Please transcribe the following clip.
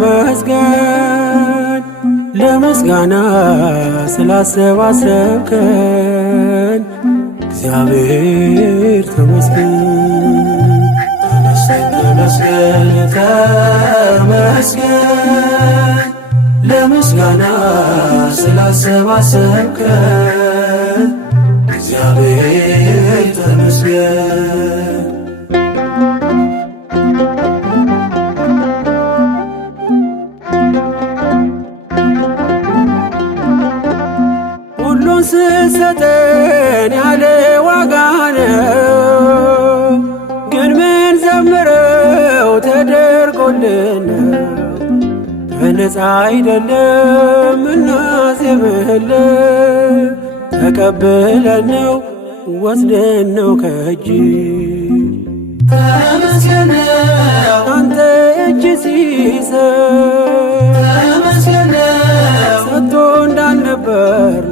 ተመስገን ለምስጋና ስላሰባሰብከን እግዚአብሔር ተመስገን። ተመስገን ተመስገን ለምስጋና ስላሰባሰብከን እግዚአብሔር ተመስገን። ሁሉን ስትሰጠን ያለ ዋጋ ነው፣ ግን ምን ዘምረው ተደርጎልን በነፃ አይደለም እናዜምህልን። ተቀብለን ነው ወስደን ነው ከእጅ ተመስገን አንተ እጅ ሲሰጥ ሰጥቶ እንዳልነበር